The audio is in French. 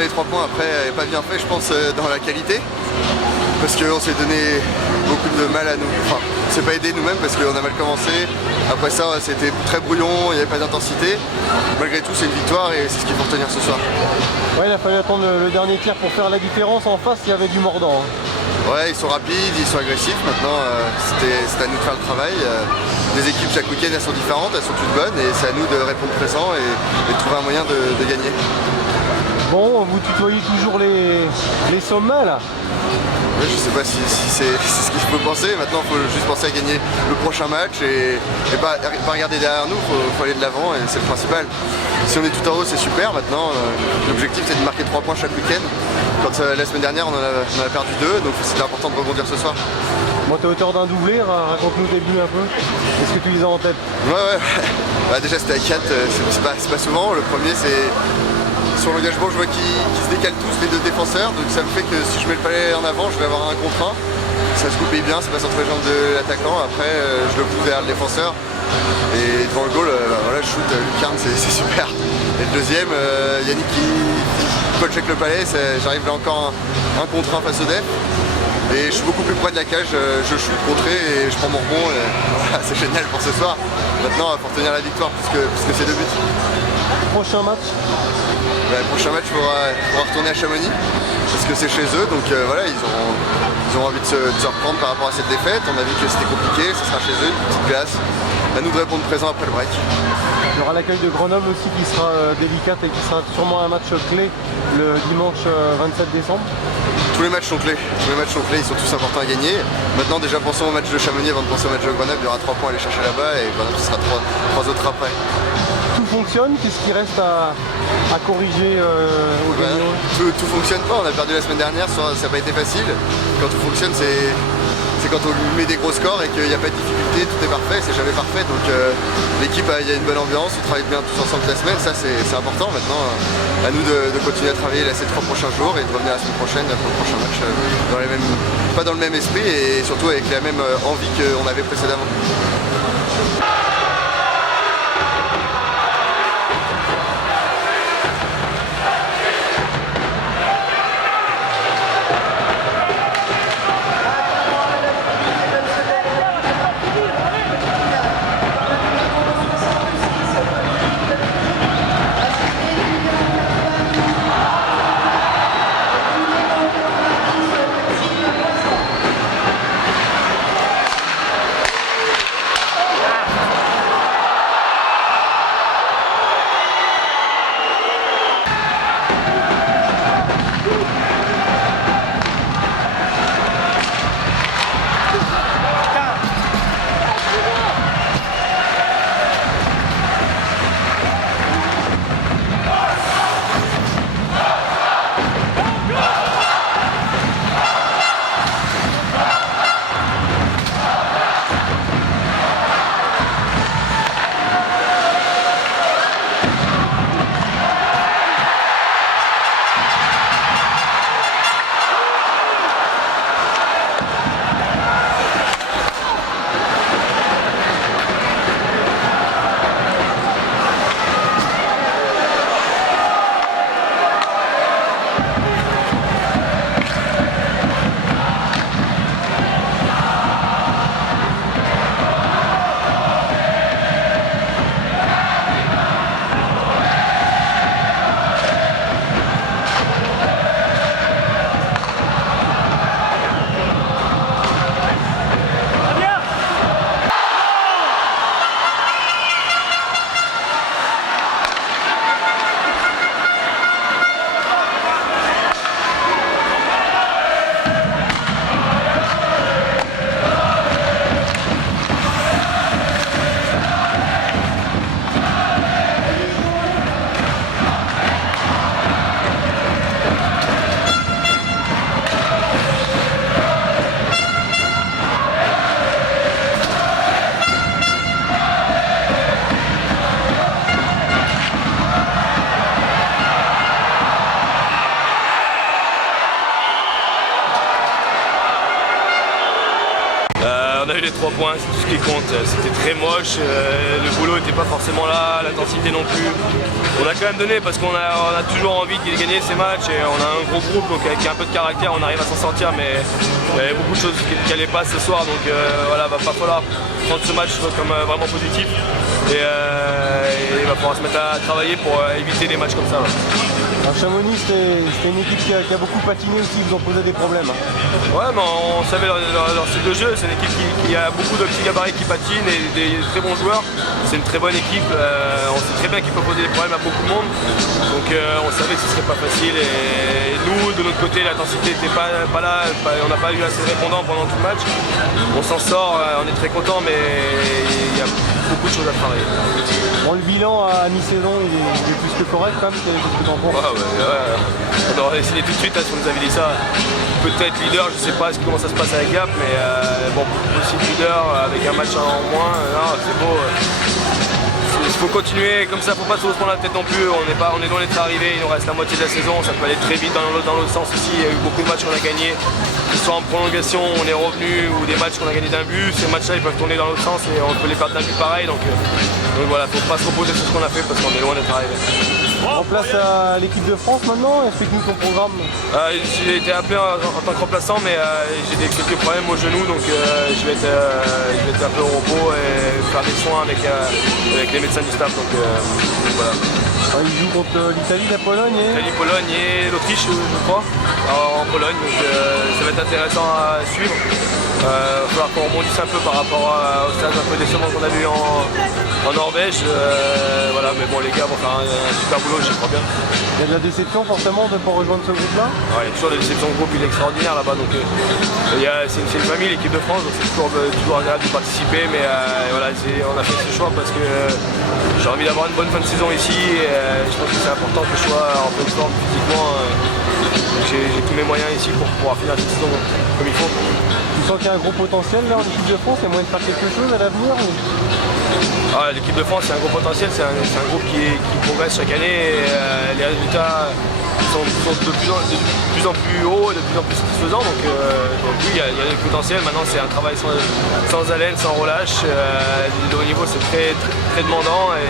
les 3 points après n'est pas bien fait, je pense, dans la qualité. Parce qu'on s'est donné beaucoup de mal à nous. Enfin, on s'est pas aidé nous-mêmes parce qu'on a mal commencé. Après ça, c'était très brouillon, il n'y avait pas d'intensité. Malgré tout, c'est une victoire et c'est ce qu'il faut retenir ce soir. Ouais, il a fallu attendre le dernier tir pour faire la différence. En face, il y avait du mordant. Ouais, ils sont rapides, ils sont agressifs. Maintenant, c'est à nous de faire le travail. Les équipes chaque week-end, elles sont différentes, elles sont toutes bonnes et c'est à nous de répondre présent et de trouver un moyen de gagner. Bon, vous tutoyez toujours les sommets là? Ouais, je sais pas si c'est ce qu'il faut penser. Maintenant, il faut juste penser à gagner le prochain match et pas regarder derrière nous. Il faut aller de l'avant et c'est le principal. Si on est tout en haut, c'est super. Maintenant, l'objectif, c'est de marquer 3 points chaque week-end. Quand la semaine dernière, on en a perdu 2, donc c'était important de rebondir ce soir. Bon, t'es auteur d'un doublé, raconte-nous tes buts un peu. Est-ce que tu les as en tête? Ouais. Bah, déjà, c'était à 4, c'est pas souvent. Le premier, c'est sur l'engagement, je vois qu'ils se décalent tous, les 2 défenseurs. Donc ça me fait que si je mets le palais en avant, je vais avoir un contre 1. Ça se goupille bien, ça passe entre les jambes de l'attaquant. Après, je le pousse derrière le défenseur. Et devant le goal, voilà, je shoot lucarne, c'est super. Et le deuxième, Yannick qui coach avec le palais, j'arrive là encore un contre 1 face au def. Et je suis beaucoup plus près de la cage, je shoot contré et je prends mon rebond. Voilà, c'est génial pour ce soir. Maintenant, il faut retenir la victoire plus que ces 2 buts. Prochain match? Le prochain match, il faudra retourner à Chamonix parce que c'est chez eux, donc voilà, ils ont envie de se reprendre par rapport à cette défaite. On a vu que c'était compliqué, ça sera chez eux, une petite glace. À nous de répondre présent après le break. Il y aura l'accueil de Grenoble aussi qui sera délicate et qui sera sûrement un match clé le dimanche 27 décembre. Tous les matchs sont clés, ils sont tous importants à gagner. Maintenant déjà pensons au match de Chamonix avant de penser au match de Grenoble, il y aura 3 points à aller chercher là-bas et Grenoble ce sera 3 autres après. Tout fonctionne, qu'est-ce qui reste à corriger au gagnant? Tout fonctionne pas, on a perdu la semaine dernière, ça n'a pas été facile. Quand tout fonctionne, c'est quand on met des gros scores et qu'il n'y a pas de difficulté, tout est parfait, c'est jamais parfait. Donc l'équipe, il y a une bonne ambiance, on travaille bien tous ensemble la semaine, ça c'est important. Maintenant, à nous de continuer à travailler là, ces 3 prochains jours et de revenir la semaine prochaine pour le prochain match, pas dans le même esprit et surtout avec la même envie qu'on avait précédemment. On a eu les 3 points, c'est tout ce qui compte. C'était très moche, le boulot n'était pas forcément là, l'intensité non plus. On a quand même donné parce qu'on a toujours envie de gagner ces matchs et on a un gros groupe, donc avec un peu de caractère, on arrive à s'en sortir, mais il y avait beaucoup de choses qui n'allaient pas ce soir, donc voilà, va pas falloir prendre ce match comme vraiment positif et il va falloir se mettre à travailler pour éviter des matchs comme ça. Alors Chamonix, c'était une équipe qui a beaucoup patiné aussi, ils vous ont posé des problèmes. Ouais, mais on savait leur style de jeu, c'est une équipe qui a beaucoup de petits gabarits qui patinent et des très bons joueurs. C'est une très bonne équipe, on sait très bien qu'ils peuvent poser des problèmes à beaucoup de monde. Donc on savait que ce serait pas facile et nous, de notre côté, l'intensité n'était pas là, on n'a pas eu assez de répondants pendant tout le match. On s'en sort, on est très content, mais il y a beaucoup de choses à travailler. Bon, le bilan à mi-saison, il est plus que correct quand même, qu'est-ce que t'en penses? On aurait essayé tout de suite, si on nous avait dit ça. Peut-être leader, je sais pas comment ça se passe avec Gap, mais bon, possible leader avec un match en moins, c'est beau. Il faut continuer comme ça, faut pas se prendre la tête non plus, on est loin d'être arrivé, il nous reste la moitié de la saison, ça peut aller très vite dans l'autre sens aussi, il y a eu beaucoup de matchs qu'on a gagnés, que ce soit en prolongation, on est revenu, ou des matchs qu'on a gagnés d'un but, ces matchs-là ils peuvent tourner dans l'autre sens et on peut les perdre d'un but pareil, donc voilà, faut pas se reposer sur ce qu'on a fait parce qu'on est loin d'être arrivé. En place à l'équipe de France maintenant, explique-nous ton programme. J'ai été appelé en tant que remplaçant, mais j'ai quelques problèmes au genou, donc je vais être un peu au repos et faire des soins avec les médecins du staff. Donc voilà. Alors, ils jouent contre l'Italie, la Pologne L'Italie, Pologne et l'Autriche, je crois, en Pologne, donc ça va être intéressant à suivre. Il va falloir qu'on rebondisse un peu par rapport au stade un peu décevant qu'on a vu en Norvège. Voilà, mais bon, les gars vont faire un super boulot, j'y crois bien. Il y a de la déception forcément de ne pas rejoindre ce groupe-là? Ouais, il y a toujours la déception de groupe, il est extraordinaire là-bas. Donc c'est une famille, l'équipe de France, donc c'est toujours agréable de participer. Mais voilà, on a fait ce choix parce que j'ai envie d'avoir une bonne fin de saison ici. Et, je pense que c'est important que je sois en pleine forme physiquement. J'ai tous mes moyens ici pour pouvoir finir cette saison comme il faut. Tu sens qu'il y a un gros potentiel là en équipe de France, il y a moyen de faire quelque chose à l'avenir L'équipe de France, c'est un gros potentiel, c'est un groupe qui progresse chaque année et les résultats sont de plus en plus hauts et de plus en plus satisfaisants. Donc oui, il y a du potentiel. Maintenant, c'est un travail sans haleine, sans relâche. Le haut niveau, c'est très, très, très demandant et